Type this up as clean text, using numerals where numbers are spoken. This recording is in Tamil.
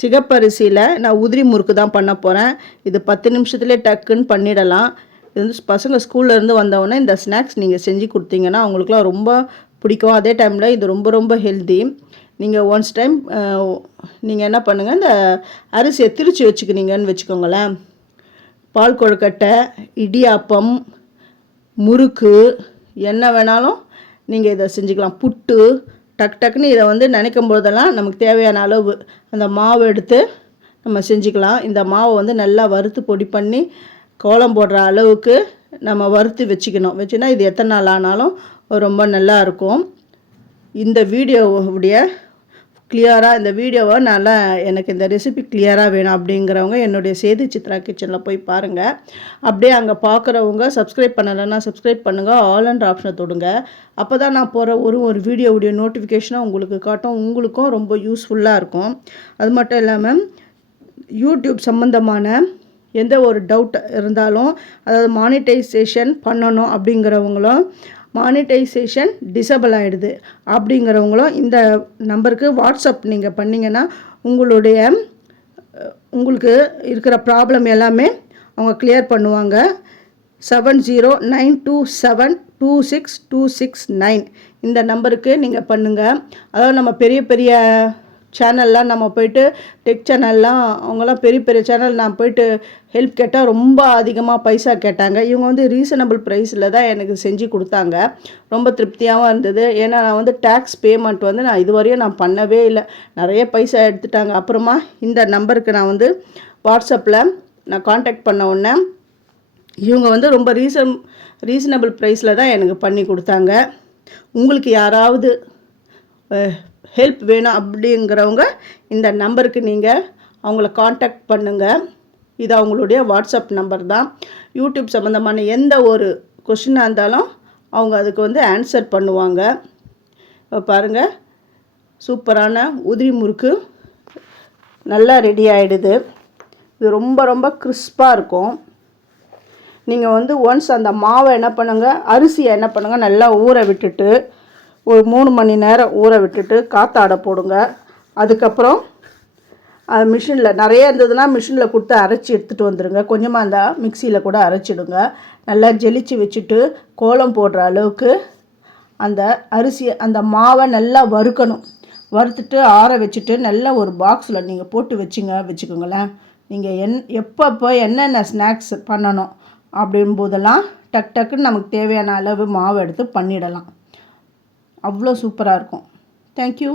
சிகப்பரிசியில் நான் உதிரி முறுக்கு தான் பண்ண போகிறேன். இது 10 நிமிஷத்துலேயே டக்குன்னு பண்ணிடலாம். இது வந்து பசங்க ஸ்கூல்லேருந்து வந்தவுடனே இந்த ஸ்நாக்ஸ் நீங்கள் செஞ்சு கொடுத்தீங்கன்னா அவங்களுக்குலாம் ரொம்ப பிடிக்கும். அதே டைமில் இது ரொம்ப ரொம்ப ஹெல்தி. நீங்கள் ஒன்ஸ் டைம் நீங்கள் என்ன பண்ணுங்கள், இந்த அரிசியை திரித்து வச்சுக்கினீங்கன்னு வச்சுக்கோங்களேன். பால் கொழுக்கட்டை, இடியாப்பம், முறுக்கு என்ன வேணாலும் நீங்கள் இதை செஞ்சுக்கலாம். புட்டு டக்குன்னு இதை வந்து நினைக்கும் போதெல்லாம் நமக்கு தேவையான அளவு அந்த மாவு எடுத்து நம்ம செஞ்சுக்கலாம். இந்த மாவை வந்து நல்லா வறுத்து பொடி பண்ணி கோலம் போடுற அளவுக்கு நம்ம வறுத்து வச்சுன்னா இது எத்தனை நாள் ஆனாலும் ரொம்ப நல்லா இருக்கும். இந்த வீடியோவுடைய கிளியராக இந்த வீடியோவை நல்லா எனக்கு இந்த ரெசிபி கிளியராக வேணும் அப்படிங்கிறவங்க என்னுடைய சேது சித்ரா கிச்சனில் போய் பாருங்கள். அப்படியே அங்கே பார்க்குறவங்க சப்ஸ்கிரைப் பண்ணலைன்னா சப்ஸ்கிரைப் பண்ணுங்கள், ஆல்ன்ற ஆப்ஷனை தொடுங்க. அப்போ தான் நான் போகிற ஒரு வீடியோவுடைய நோட்டிஃபிகேஷனை உங்களுக்கு காட்டும். உங்களுக்கும் ரொம்ப யூஸ்ஃபுல்லாக இருக்கும். அது மட்டும் இல்லாமல் யூடியூப் சம்மந்தமான எந்த ஒரு டவுட் இருந்தாலும், அதாவது மானிட்டைசேஷன் பண்ணணும் அப்படிங்கிறவங்களும், மானிட்டைசேஷன் டிசபிள் ஆகிடுது அப்படிங்கிறவங்களும் இந்த நம்பருக்கு வாட்ஸ்அப் நீங்கள் பண்ணிங்கன்னா உங்களுக்கு இருக்கிற ப்ராப்ளம் எல்லாமே அவங்க கிளியர் பண்ணுவாங்க. 7092726269 இந்த நம்பருக்கு நீங்கள் பண்ணுங்கள். அதாவது நம்ம பெரிய பெரிய சேனல்லாம் நம்ம போய்ட்டு டெக் சேனல்லாம் அவங்களாம் பெரிய பெரிய சேனல் நான் போய்ட்டு ஹெல்ப் கேட்டால் ரொம்ப அதிகமாக பைசா கேட்டாங்க. இவங்க வந்து ரீசனபிள் ப்ரைஸில் தான் எனக்கு செஞ்சு கொடுத்தாங்க. ரொம்ப திருப்தியாகவும் இருந்தது. ஏன்னா நான் வந்து டேக்ஸ் பேமெண்ட் வந்து நான் இதுவரையும் நான் பண்ணவே இல்லை. நிறைய பைசா எடுத்துட்டாங்க. அப்புறமா இந்த நம்பருக்கு நான் வந்து வாட்ஸ்அப்பில் நான் காண்டாக்ட் பண்ண உடனே இவங்க வந்து ரொம்ப ரீசனபிள் ப்ரைஸில் தான் எனக்கு பண்ணி கொடுத்தாங்க. உங்களுக்கு யாராவது ஹெல்ப் வேணும் அப்படிங்கிறவங்க இந்த நம்பருக்கு நீங்கள் அவங்கள காண்டாக்ட் பண்ணுங்கள். இது அவங்களுடைய வாட்ஸ்அப் நம்பர் தான். யூடியூப் சம்மந்தமான எந்த ஒரு கொஷினாக இருந்தாலும் அவங்க அதுக்கு வந்து ஆன்சர் பண்ணுவாங்க. இப்போ பாருங்கள், சூப்பரான உதிரி முறுக்கு நல்லா ரெடி ஆகிடுது. இது ரொம்ப ரொம்ப கிறிஸ்பாக இருக்கும். நீங்கள் வந்து ஒன்ஸ் அந்த மாவை என்ன பண்ணுங்கள், அரிசியை என்ன பண்ணுங்கள், நல்லா ஊற விட்டுட்டு ஒரு 3 மணி நேரம் ஊற விட்டுட்டு காற்றாட போடுங்க. அதுக்கப்புறம் அது மிஷினில் நிறைய இருந்ததுன்னா மிஷினில் கொடுத்து அரைச்சி எடுத்துகிட்டு வந்துடுங்க. கொஞ்சமாக இருந்தால் மிக்சியில் கூட அரைச்சிடுங்க. நல்லா ஜெலிச்சு வச்சுட்டு கோலம் போடுற அளவுக்கு அந்த அரிசியை அந்த மாவை நல்லா வறுக்கணும். வறுத்துட்டு ஆற வச்சுட்டு நல்லா ஒரு பாக்ஸில் நீங்கள் போட்டு வச்சுக்கோங்களேன். நீங்கள் எப்பப்போ என்னென்ன ஸ்நாக்ஸ் பண்ணணும் அப்படின்போதெல்லாம் டக்குன்னு நமக்கு தேவையான அளவு மாவு எடுத்து பண்ணிடலாம். அவ்வளோ சூப்பராக இருக்கும். தேங்க்யூ.